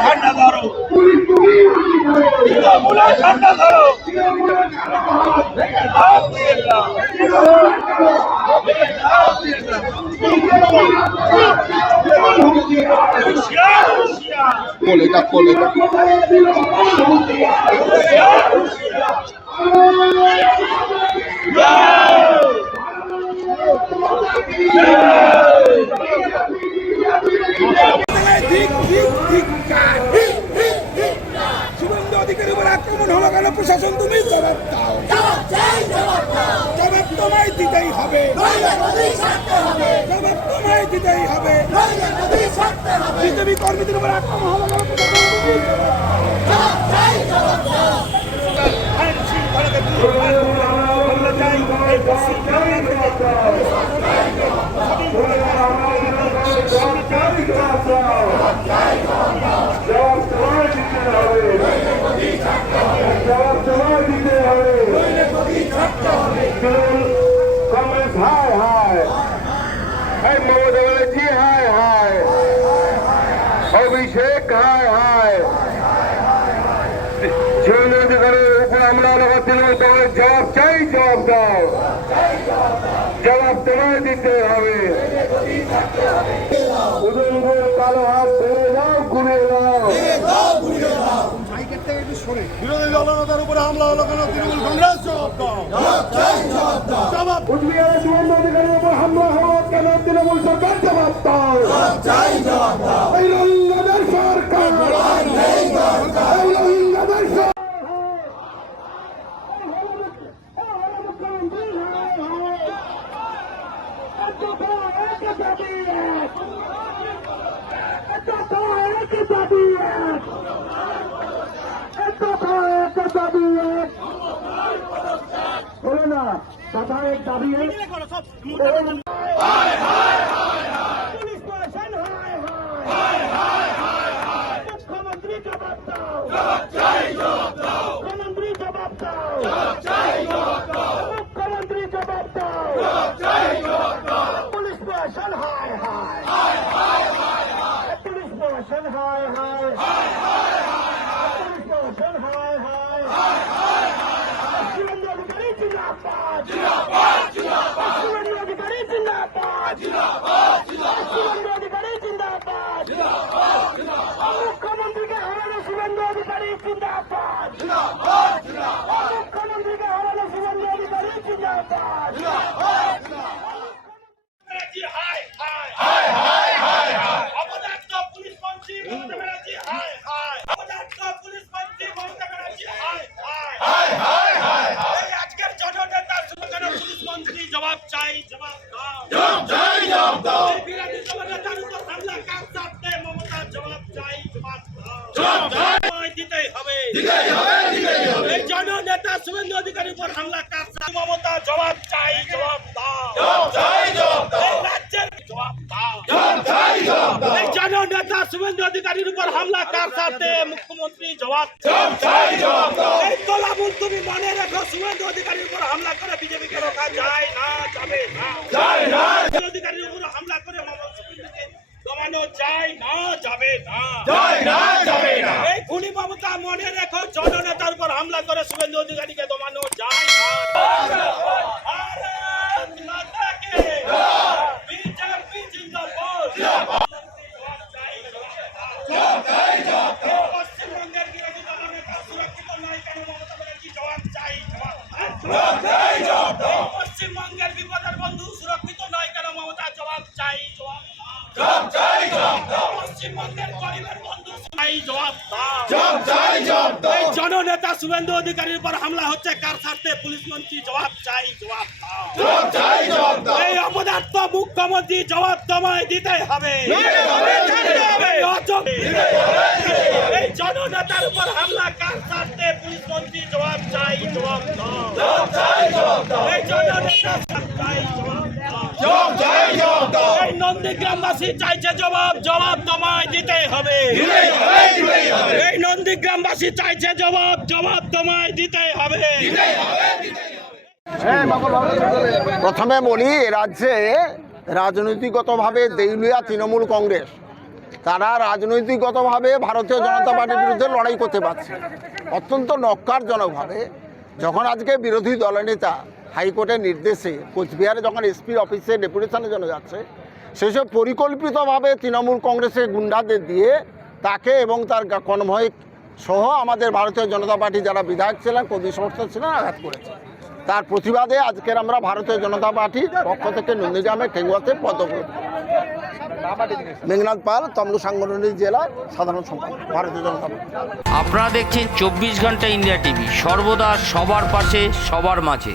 ঠান্ডা ধরো ঠান্ডা ধরো কোলেটা কোলেটা আক্রমণ হলো কেন প্রশাসন? তুমি জবাব দাও। জবাব তোমায় দিতেই হবে। জবাব তোমায় দিতেই হবে। বিজেপি কর্মীদের উপর আক্রমণ হলো কেন প্রশাসন তুমি জবাব দাও। আইন শৃঙ্খলাকে দুর্বল করে আমরা চাই এই পশ্চিমবঙ্গের কংগ্রেস হায় হায় হায় মমতা ব্যানার্জি হায় হায় অভিষেক হায় হায় শিবনন্দীকরের উপর হামলা লাগা তৃণমূল কংগ্রেস জবাব চাই জবাব দাও জবাব তোমায় দিতে হবে কালো হাত ধরে দাও ঘুরে দাও বিরোধী দলনেতার উপরে হামলা হলো কেন? তৃণমূল কংগ্রেস জবাব দাও। কুচবিহারের শুভেন্দু অধিকারীর উপর হামলা হওয়া কেন তৃণমূল সরকার জবাব দাও? এই রোহিঙ্গাদের সরকার। এই রোহিঙ্গাদের সরকার। হলো না কথা এক দাবি মুখ্যমন্ত্রী জবাব দাও। মুখ্যমন্ত্রীকে হারানো শুভেন্দু অধিকারী জিন্দাবাদ মুখ্যমন্ত্রীকে হারানো শুভেন্দু অধিকারী জিন্দাবাদ জননেতা শুভেন্দু অধিকারীর উপর হামলা কার মমতা? জবাব চাই জবাব দাও। এই রাজ্যের জবাব দাও। এই জননেতা শুভেন্দু অধিকারীর উপর হামলা কার সাথে? মুখ্যমন্ত্রী জবাব এই তোলাবুল তুমি মনে রেখো শুভেন্দু অধিকারীর উপর হামলা করে বিজেপিকে রোখা যায় না যাবে না। শুভেন্দু অধিকারীর উপর হামলা করে মমতা শুভেন্দুকে দমানো যায় না যাবে না। এই খুনি মমতা মনে রেখো জননেতার উপর হামলা করে শুভেন্দু অধিকারীকে দমানো যায় পশ্চিমবঙ্গের বিপদের বন্ধু সুরক্ষিত নয় কেন? মমতা জবাব চাই। জবাব পশ্চিমবঙ্গের গরিবের বন্ধু চাই জবাব। জননেতা শুভেন্দু অধিকারীর উপর হামলা হচ্ছে কার স্বার্থে? পুলিশ মন্ত্রী জবাব চাই জবাব দাও। এই অপদার্থ মুখ্যমন্ত্রী জবাব তোমায় দিতে হবে। এই জননেতার উপর হামলা কার স্বার্থে? পুলিশ মন্ত্রী জবাব চাই জবাব দাও। এই জননেতা চাই জবাব নন্দীগ্রামবাসী চাইছে জবাব জবাব তোমায় দিতে হবে। এই নন্দীগ্রামবাসী চাইছে জবাব জবাব তোমায় দিতে হবে। প্রথমে বলি এ রাজ্যে রাজনৈতিকগতভাবে দেউলিয়া তৃণমূল কংগ্রেস। তারা রাজনৈতিকগতভাবে ভারতীয় জনতা পার্টির বিরুদ্ধে লড়াই করতে পারছে। অত্যন্ত নক্কারজনকভাবে যখন আজকে বিরোধী দলনেতা হাইকোর্টের নির্দেশে কোচবিহারে যখন এসপির অফিসে ডেপুটেশনের জন্য যাচ্ছে সেসব পরিকল্পিতভাবে তৃণমূল কংগ্রেসের গুন্ডাদের দিয়ে তাকে এবং তার কনভয় সহ আমাদের ভারতীয় জনতা পার্টি যারা বিধায়ক ছিলেন কবি সংস্থা ছিলেন আঘাত করেছে। তার প্রতিবাদে আজকের আমরা ভারতীয় জনতা পার্টির পক্ষ থেকে নন্দীগ্রামে ঠেঙ্গুয়াতে পদক্ষেপ মেঘনাথ পাল তমলু সাংগঠনিক জেলা সাধারণ সম্পাদক, ভারতীয় জনতা পার্টি। আপনারা দেখছেন চব্বিশ ঘণ্টা ইন্ডিয়া টিভি, সর্বদা সবার পাশে, সবার মাঝে।